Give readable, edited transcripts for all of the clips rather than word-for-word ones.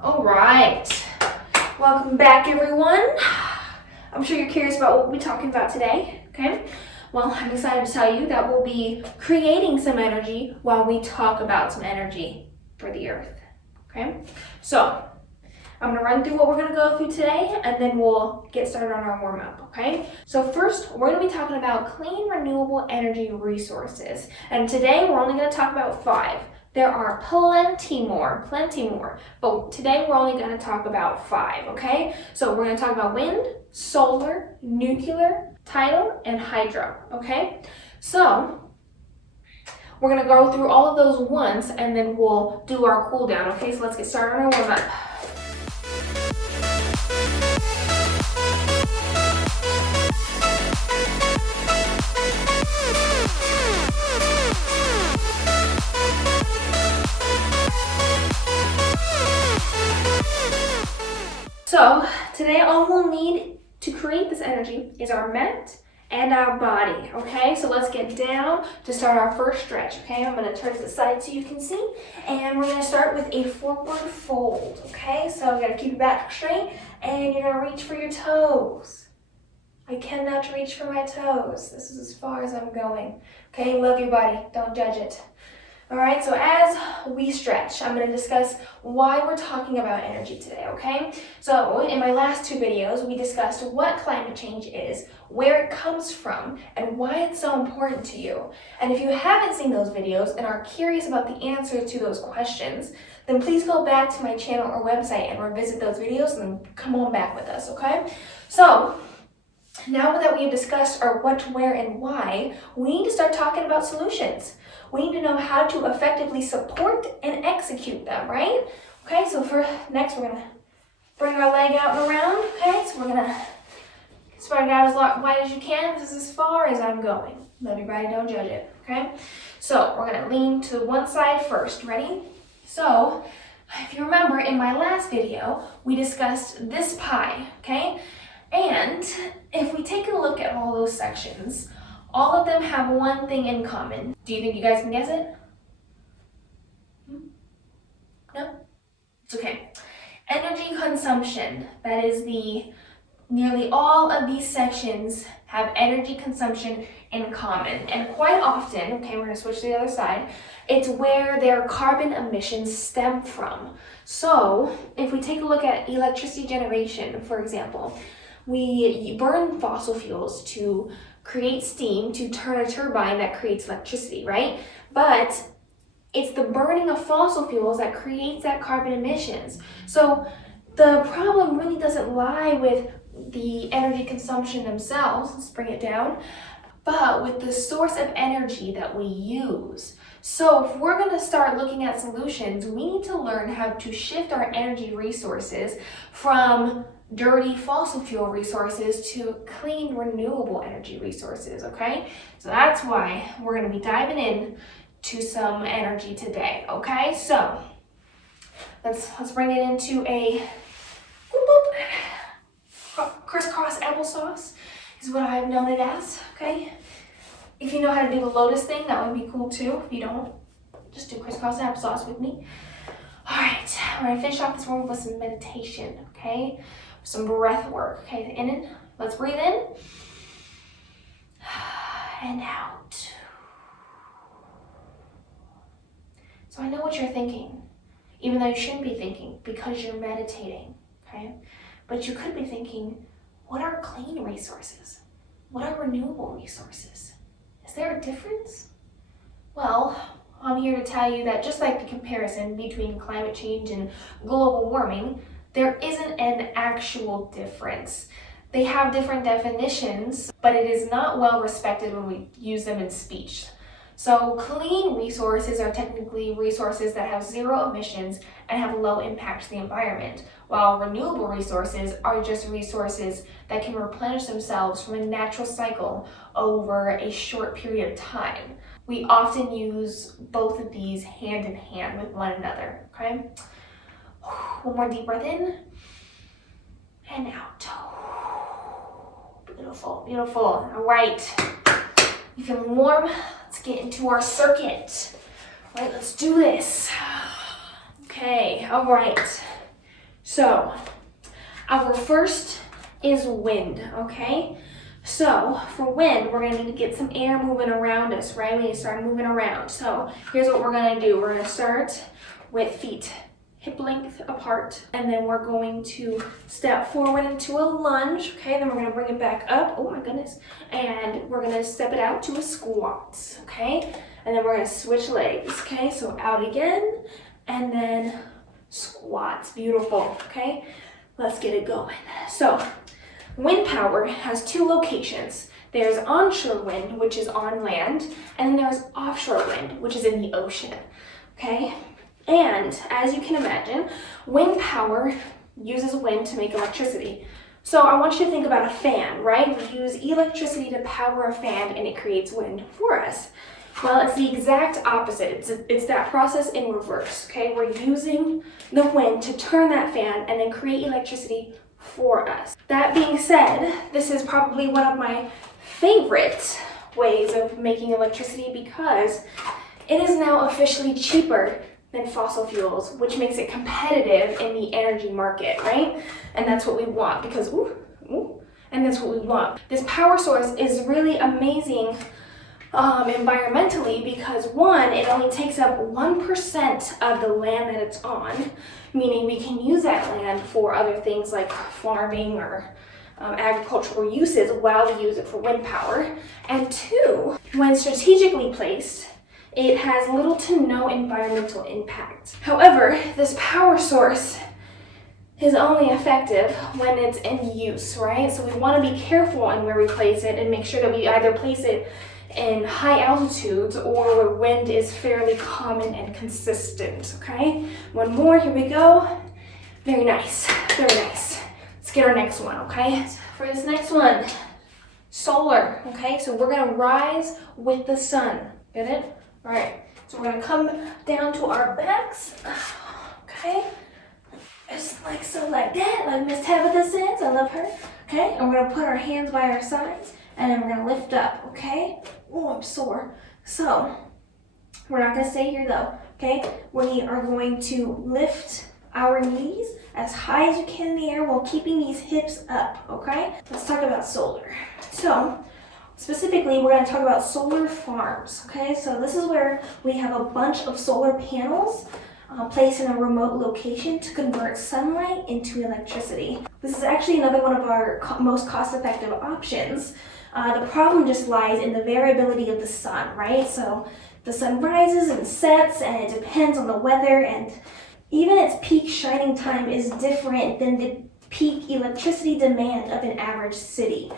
All right, welcome back everyone. I'm sure you're curious about what we'll be talking about today, okay? Well, I'm excited to tell you that we'll be creating some energy while we talk about some energy for the earth, okay? So, I'm gonna run through what we're gonna go through today and then we'll get started on our warm up, okay? So first, we're gonna be talking about clean renewable energy resources. And today we're only gonna talk about 5. There are plenty more, but today we're only going to talk about 5, okay? So we're going to talk about wind, solar, nuclear, tidal, and hydro, okay? So we're going to go through all of those once and then we'll do our cool down, okay? So let's get started on our warm up. So today all we'll need to create this energy is our mat and our body, okay? So let's get down to start our first stretch, okay? I'm gonna turn to the side so you can see, and we're gonna start with a forward fold, okay? So you're gonna keep your back straight, and you're gonna reach for your toes. I cannot reach for my toes. This is as far as I'm going, okay? Love your body, don't judge it. All right, so as we stretch, I'm going to discuss why we're talking about energy today, okay? So in my last 2 videos, we discussed what climate change is, where it comes from, and why it's so important to you. And if you haven't seen those videos and are curious about the answers to those questions, then please go back to my channel or website and revisit those videos and then come on back with us, okay? So now that we have discussed our what, where, and why, we need to start talking about solutions. We need to know how to effectively support and execute them, right? Okay, so for next we're gonna bring our leg out and around, okay? So we're gonna spread it out as wide as you can. This is as far as I'm going. Love your body, don't judge it, okay? So we're gonna lean to one side first, ready? So, if you remember in my last video, we discussed this pie, okay? And if we take a look at all those sections, all of them have one thing in common. Do you think you guys can guess it? No? It's okay. Energy consumption. That is nearly all of these sections have energy consumption in common. And quite often, okay, we're gonna switch to the other side, it's where their carbon emissions stem from. So if we take a look at electricity generation, for example, we burn fossil fuels to create steam to turn a turbine that creates electricity, right? But it's the burning of fossil fuels that creates that carbon emissions. So the problem really doesn't lie with the energy consumption themselves, let's bring it down, but with the source of energy that we use. So if we're going to start looking at solutions, we need to learn how to shift our energy resources from dirty fossil fuel resources to clean renewable energy resources, okay? So that's why we're going to be diving in to some energy today, okay? So let's bring it into a crisscross applesauce is what I've known it as, okay? If you know how to do the lotus thing, that would be cool too. If you don't, just do crisscross applesauce with me. All right, we're gonna finish off this one with some meditation, okay? Some breath work, okay? In, let's breathe in and out. So I know what you're thinking, even though you shouldn't be thinking because you're meditating, okay? But you could be thinking, what are clean resources? What are renewable resources? Is there a difference? Well, I'm here to tell you that just like the comparison between climate change and global warming, there isn't an actual difference. They have different definitions, but it is not well respected when we use them in speech. So clean resources are technically resources that have 0 emissions and have low impact to the environment, while renewable resources are just resources that can replenish themselves from a natural cycle over a short period of time. We often use both of these hand in hand with one another, okay? One more deep breath in and out. Beautiful, beautiful. All right, you feeling warm? Let's get into our circuit. All right, let's do this. Okay, all right. So our first is wind, okay? So for wind, we're gonna need to get some air moving around us, right? We need to start moving around. So here's what we're gonna do. We're gonna start with feet hip length apart, and then we're going to step forward into a lunge, okay? Then we're gonna bring it back up, oh my goodness, and we're gonna step it out to a squat, okay? And then we're gonna switch legs, okay? So out again, and then squats, beautiful, okay? Let's get it going. So wind power has two locations. There's onshore wind, which is on land, and then there's offshore wind, which is in the ocean, okay? And as you can imagine, wind power uses wind to make electricity. So I want you to think about a fan, right? We use electricity to power a fan and it creates wind for us. Well, it's the exact opposite. It's that process in reverse, okay? We're using the wind to turn that fan and then create electricity for us. That being said, this is probably one of my favorite ways of making electricity because it is now officially cheaper than fossil fuels, which makes it competitive in the energy market, right? And that's what we want because, and that's what we want. This power source is really amazing environmentally because one, it only takes up 1% of the land that it's on, meaning we can use that land for other things like farming or agricultural uses while we use it for wind power. And two, when strategically placed, it has little to no environmental impact. However, this power source is only effective when it's in use, right? So we want to be careful in where we place it and make sure that we either place it in high altitudes or where wind is fairly common and consistent, okay? One more, here we go. Very nice, very nice. Let's get our next one, okay? For this next one, solar, okay? So we're gonna rise with the sun, get it? All right, so we're gonna come down to our backs, okay? Just like so, like that, like Miss Tabitha says, I love her, okay? And we're gonna put our hands by our sides, and then we're gonna lift up, okay? Oh, I'm sore. So, we're not gonna stay here though, okay? We are going to lift our knees as high as you can in the air while keeping these hips up, okay? Let's talk about solar. So, specifically, we're gonna talk about solar farms, okay? So this is where we have a bunch of solar panels placed in a remote location to convert sunlight into electricity. This is actually another one of our most cost-effective options. The problem just lies in the variability of the sun, right? So the sun rises and sets and it depends on the weather, and even its peak shining time is different than the peak electricity demand of an average city.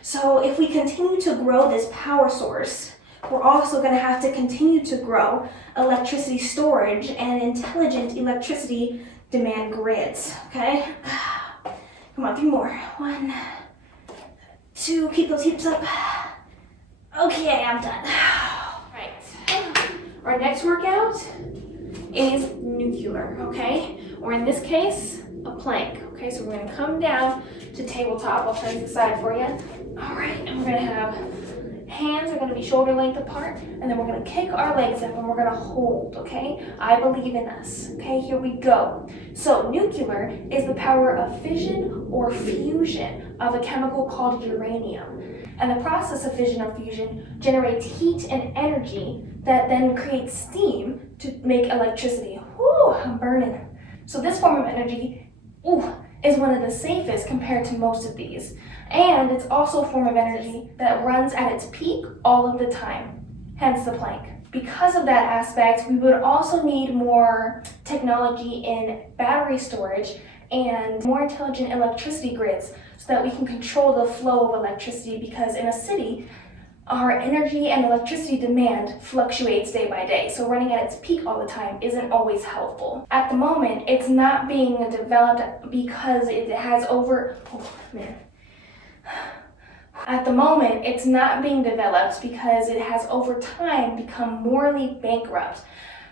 So if we continue to grow this power source, we're also going to have to continue to grow electricity storage and intelligent electricity demand grids, okay? Come on, 3 more. 1, 2, keep those hips up. Okay, I'm done. Right. Our next workout is nuclear, okay? Or in this case, a plank, okay? So we're gonna come down to tabletop. I'll turn this side for you. All right, and we're gonna have hands are gonna be shoulder length apart, and then we're gonna kick our legs up and we're gonna hold, okay? I believe in us, okay? Here we go. So nuclear is the power of fission or fusion of a chemical called uranium. And the process of fission or fusion generates heat and energy that then creates steam to make electricity. Whoo, I'm burning. So this form of energy, is one of the safest compared to most of these. And it's also a form of energy that runs at its peak all of the time, hence the plank. Because of that aspect, we would also need more technology in battery storage and more intelligent electricity grids so that we can control the flow of electricity, because in a city, our energy and electricity demand fluctuates day by day, so running at its peak all the time isn't always helpful. At the moment, it's not being developed because it has At the moment, it's not being developed because it has over time become morally bankrupt.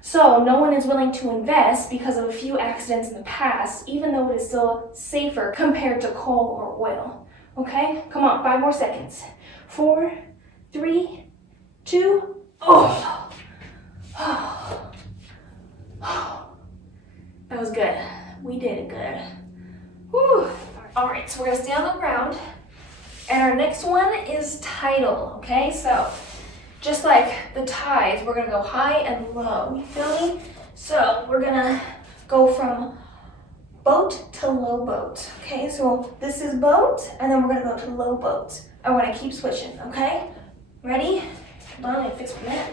So no one is willing to invest because of a few accidents in the past, even though it is still safer compared to coal or oil. Okay, come on, 5 more seconds. 4, 3, 2, That was good. We did it good. Whew. All right, so we're gonna stay on the ground. And our next one is tidal, okay? So just like the tides, we're gonna go high and low, you feel me? So we're gonna go from boat to low boat, okay? So this is boat, and then we're gonna go to low boat. I wanna keep switching, okay? Ready? Hold on, let me fix my net.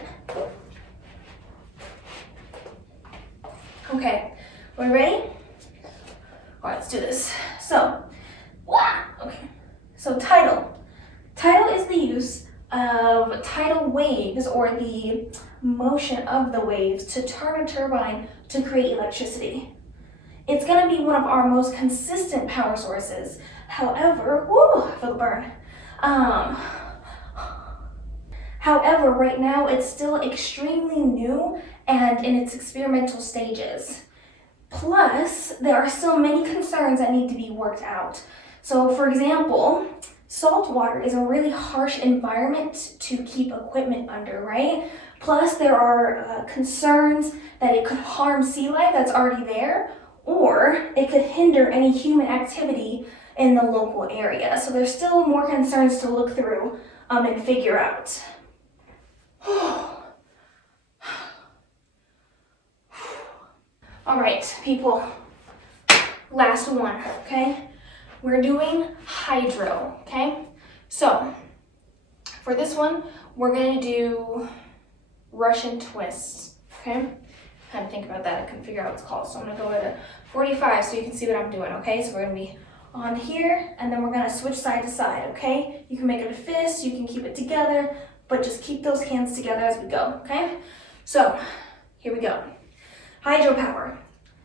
Okay, are we ready? All right, let's do this. So, okay. So tidal. Tidal is the use of tidal waves, or the motion of the waves, to turn a turbine to create electricity. It's going to be one of our most consistent power sources. However, I feel the burn. However, right now it's still extremely new and in its experimental stages. Plus, there are still many concerns that need to be worked out. So, for example, salt water is a really harsh environment to keep equipment under, right? Plus, there are concerns that it could harm sea life that's already there, or it could hinder any human activity in the local area. So there's still more concerns to look through and figure out. All right, people, last one, okay? We're doing hydro, okay? So for this one, we're gonna do Russian twists, okay? I had to think about that, I couldn't figure out what it's called. So I'm gonna go at a 45 so you can see what I'm doing, okay? So we're gonna be on here, and then we're gonna switch side to side, okay? You can make it a fist, you can keep it together, but just keep those hands together as we go, okay? So here we go. Hydropower.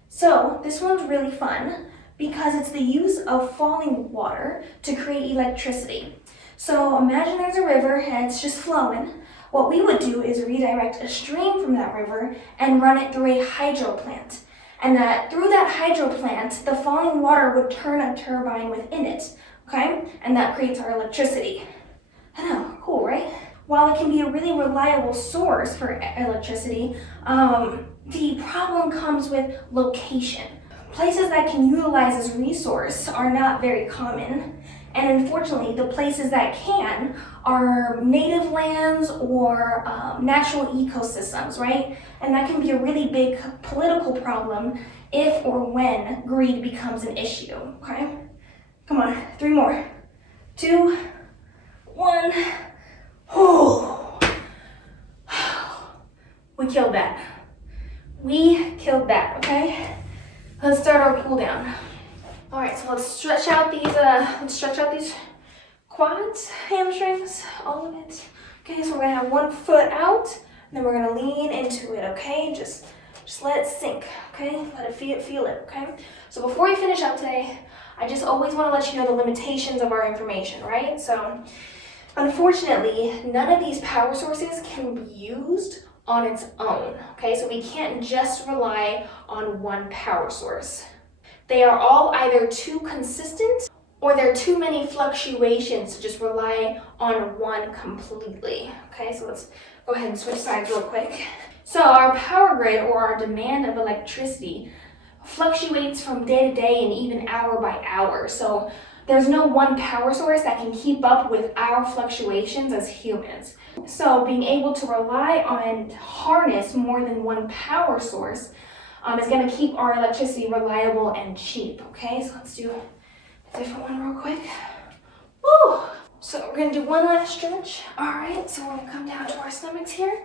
So this one's really fun because it's the use of falling water to create electricity. So imagine there's a river and it's just flowing. What we would do is redirect a stream from that river and run it through a hydro plant. And that through that hydro plant, the falling water would turn a turbine within it, okay? And that creates our electricity. I know, cool, right? While it can be a really reliable source for electricity, the problem comes with location. Places that can utilize this resource are not very common, and unfortunately, the places that can are native lands or natural ecosystems, right? And that can be a really big political problem if or when greed becomes an issue, okay? Come on, 3 more. 2, 1. Oh, we killed that. We killed that, okay? Let's start our cool down. All right, so let's stretch out these quads, hamstrings, all of it. Okay, so we're gonna have one foot out, and then we're gonna lean into it, okay? Just let it sink, okay? Let it feel it, okay? So before we finish up today, I just always wanna let you know the limitations of our information, right? So, unfortunately, none of these power sources can be used on its own, okay? So we can't just rely on one power source. They are all either too consistent or there are too many fluctuations to just rely on one completely, okay? So let's go ahead and switch sides real quick. So our power grid, or our demand of electricity, fluctuates from day to day and even hour by hour. So there's no one power source that can keep up with our fluctuations as humans. So being able to rely on and harness more than one power source is going to keep our electricity reliable and cheap, okay? So let's do a different one real quick. Woo! So we're going to do one last stretch. All right, so we're going to come down to our stomachs here.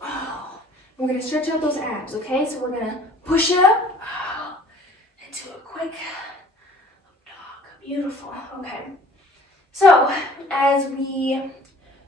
Oh, we're going to stretch out those abs, okay? So we're going to push up into a quick dog. Beautiful. Okay. So as we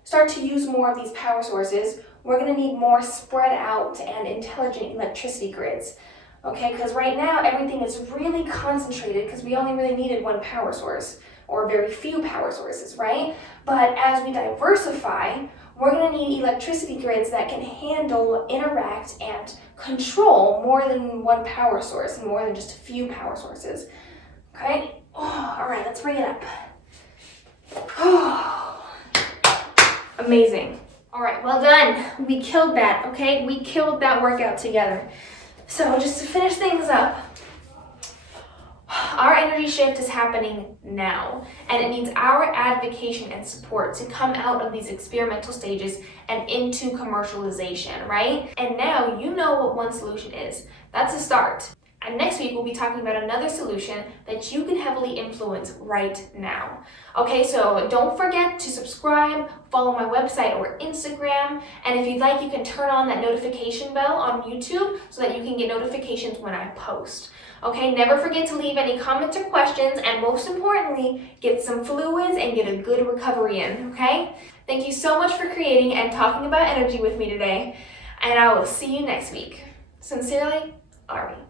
start to use more of these power sources, we're going to need more spread out and intelligent electricity grids. Okay, because right now everything is really concentrated because we only really needed one power source or very few power sources, right? But as we diversify, we're going to need electricity grids that can handle, interact, and control more than one power source and more than just a few power sources. Okay? Oh, all right, let's bring it up. Oh, amazing. All right, well done. We killed that, okay? We killed that workout together. So just to finish things up, energy shift is happening now, and it needs our advocacy and support to come out of these experimental stages and into commercialization, right? And now you know what one solution is. That's a start. And next week, we'll be talking about another solution that you can heavily influence right now. Okay, so don't forget to subscribe, follow my website or Instagram, and if you'd like, you can turn on that notification bell on YouTube so that you can get notifications when I post. Okay, never forget to leave any comments or questions, and most importantly, get some fluids and get a good recovery in, okay? Thank you so much for creating and talking about energy with me today, and I will see you next week. Sincerely, Ari.